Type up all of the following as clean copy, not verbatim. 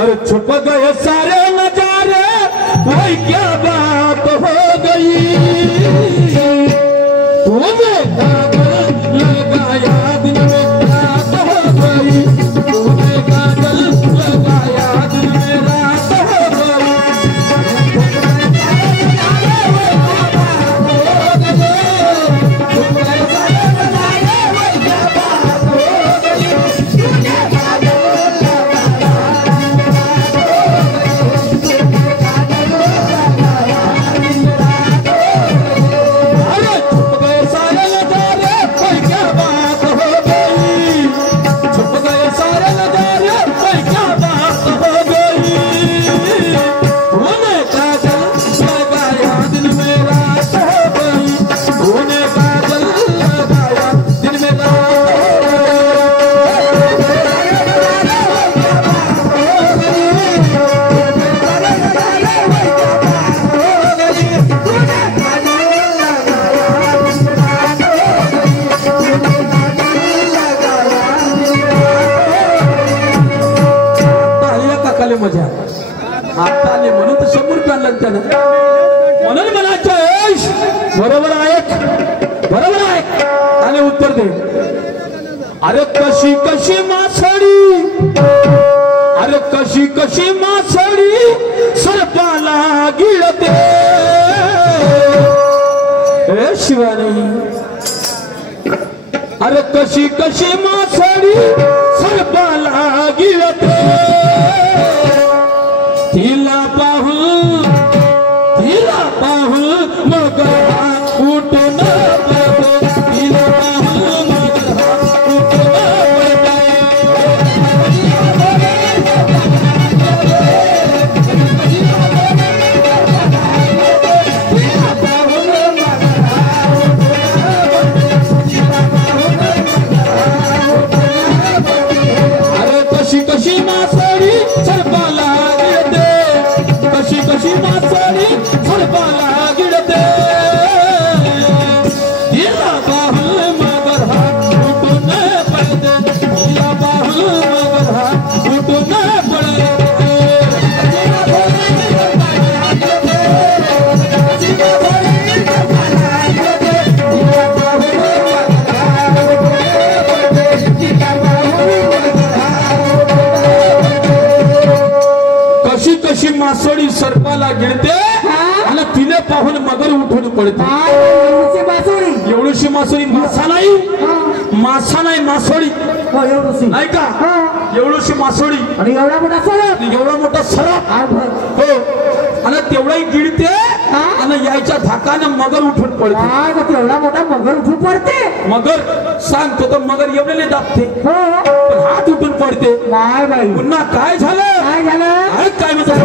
अरे छुप गए सारे नजारे, वही क्या बात हो गई। तूने काजल लगाया दिन में रात हो गई, तूने काजल लगाया दिन में रात हो गई। मजा आता आले म्हणून तर 100 रुपये आणलं त्यानं, म्हणून म्हणायचं बरोबर आहे आणि उत्तर दे। अरे कशी कशी मासळी, अरे कशी कशी मासळी सर्पाला गिळते। ए शिवानी, अरे कशी कशी मासळी सर्पाला गिळते। तिला पाहून मगर हात उठून पडते, तिला पाहून मगर हात उठून पडते। अरे कशी कशी मासळी सर्पाला गिळते, कशी कशी मासळी सर्पाला गिळते। तिला पाहून मगर हात उठून पडते, तिला पाहून मगर हात उठून पडते। कशी कशी मासोळी सर्पाला गिळते आणि तिने पाहून मगर उठून पडते। एवढीशी मासोळी, मासा नाही मासोळी नाही का, एवढीशी मासोळी आणि एवढा मोठा सरप हो, आणि तेवढाही गिळते आणि यायच्या धाकाने मगर उठून पडते। एवढा मोठा मगर उठून पडते, मगर सांगतो तर मगर एवढे दाबते पण हात उठून पडते। नाही बाई, पुन्हा काय झालं काय म्हणतात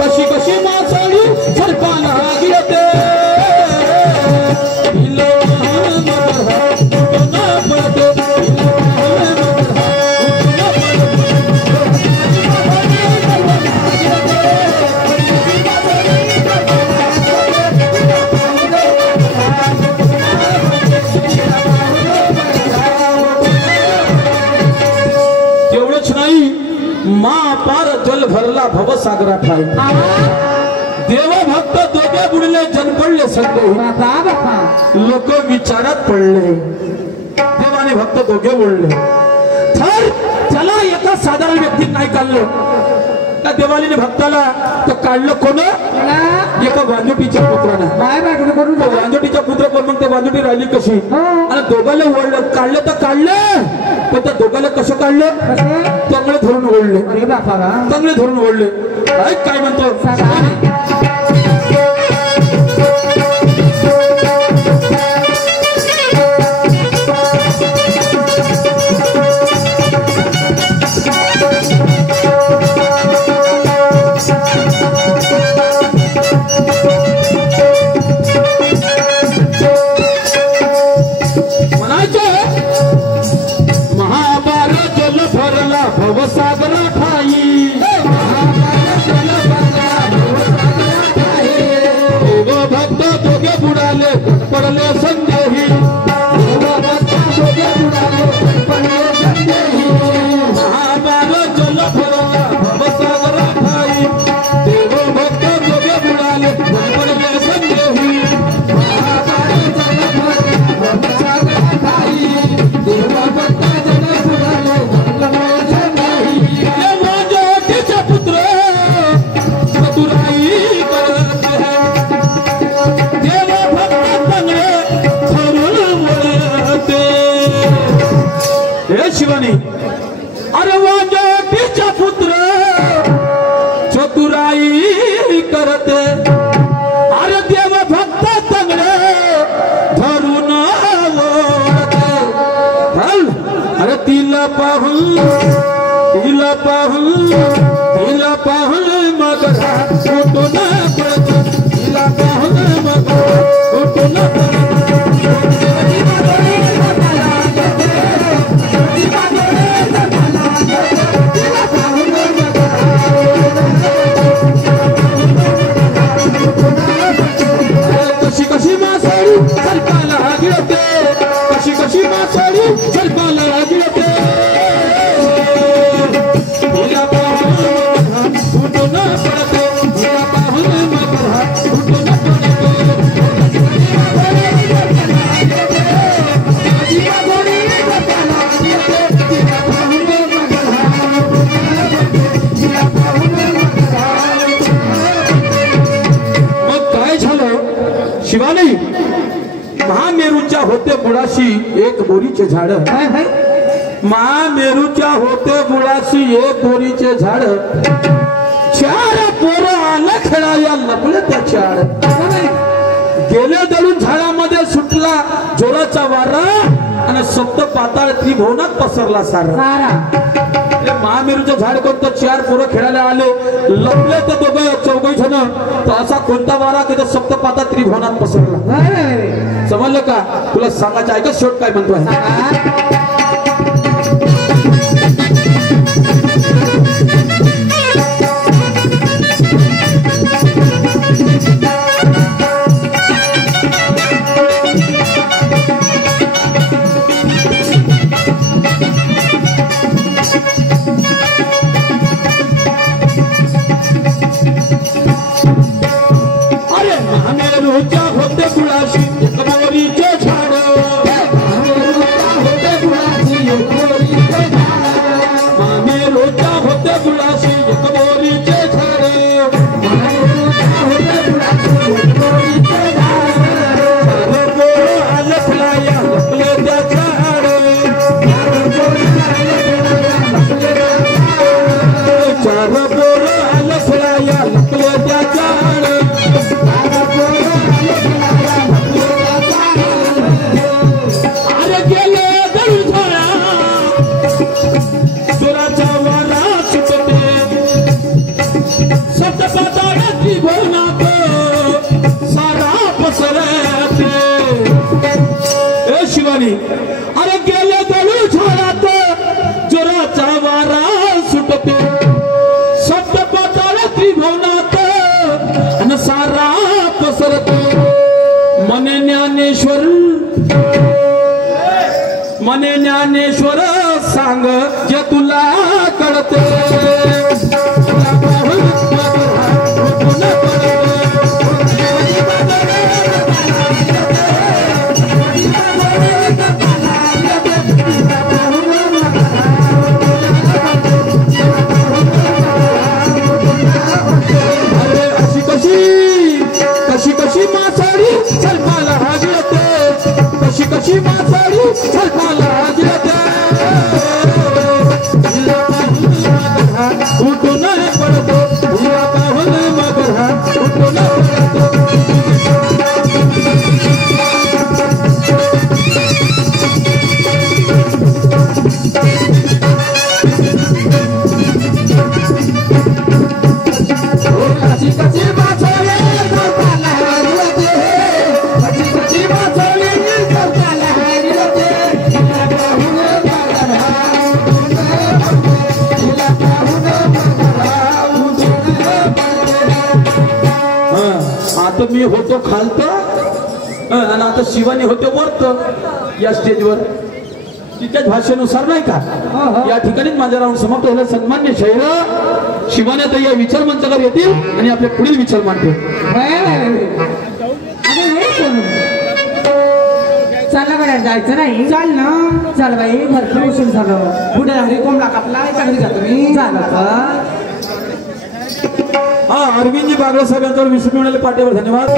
कशी कशी मासाळी सर्पाला गिरते जल भरला भवसागरा ठाई देव भक्त दोघे बुडले जन पडले सगळे लोक विचारात पडले देवाने भक्त दोघे बुडले तर त्याला एका साधारण व्यक्तीत नाही काढलं त्या देवाने भक्ताला तर काढलं कोण एका वांजुटीच्या पुत्रानं वांजुटीचा पुत्र कोण मग ते वांजुटी राहिली कशी आणि दोघाला ओढलं काढलं तर काढलं पण त्या दोघाला कसं काढलं तंगडे धरून ओढले तंगडे धरून ओढले काय म्हणतो भवसागरा ठाई भक्त दोघे बुडाले पडले संदेही महाभारत जल भरला भवसागरा ठाई देव भक्त दोघे बुडाले पडले संदेही महाभारत जल भरला भवसागरा ठाई देव भक्त जल बुडाले शिवानी अरे वाजोटीचा पुत्र चतुराई करते अरे देव भक्त तंगडे धरून ओढते अरे तिला पाहून मग उठून पडतो तिला पाहून मग उठून कशी मासाळी सर्पाला गिळते कशी मासाळी सर्पाला गिळते तिला पाहून उठून पडते तिला पाहून उठून मग काय झालं शिवानी महामेरूच्या होते बुडाशी एक बोरीचे झाड महामेरूच्या होते बुडाशी एक बोरीचे झाड चार पोरं आला खेळाया लपले त्या चार गेले दळून झाडामध्ये सुटला जोराचा वारा आणि सप्त पाताळ त्रिभुवनात पसरला सारा महामेरूचं झाड कोणतं चार पोरं खेळायला आले लपले तर दोघं चौघ जण तर असा कोणता वारा की सप्त पाताळ त्रिभुवनात पसरला समजलं का तुला सांगायचं ऐकच शेवट काय म्हणतोय होते बुडाशी एक बोरीचे झाड होते ठिकाणी अरे गेले तळू झाडात जोराचा वारा सुटतो सप्त पाताळ त्रिभुवनात अन सारा पसरतो मने ज्ञानेश्वर सांग जे तुला कळते कशी मासाडी सलमाला हागलते कशी मासाडी सलमाला हागलते उठून पडतो हिला पाहून मगरा उठून पडतो कशी मासाडी आता मी होतो खालत आणि आता शिवानी होते वरत या स्टेजवर तिच्याच भाषेनुसार नाही का या ठिकाणीच माझा राऊंड समाप्त झाला सन्मान्य शैल शिवानी आता या विचार मंचावर येतील आणि आपले पुढील विचार मांडतील चालला कडे जायचं नाही चाल ना चाल बाई भरपूर उशीर झालं पुढे हरी कोंबडा कापला घरी जातो मी झालं हा अरविंदजी बागडे साहेब यांच्यावर विसरून मिळाले पाठीवर धन्यवाद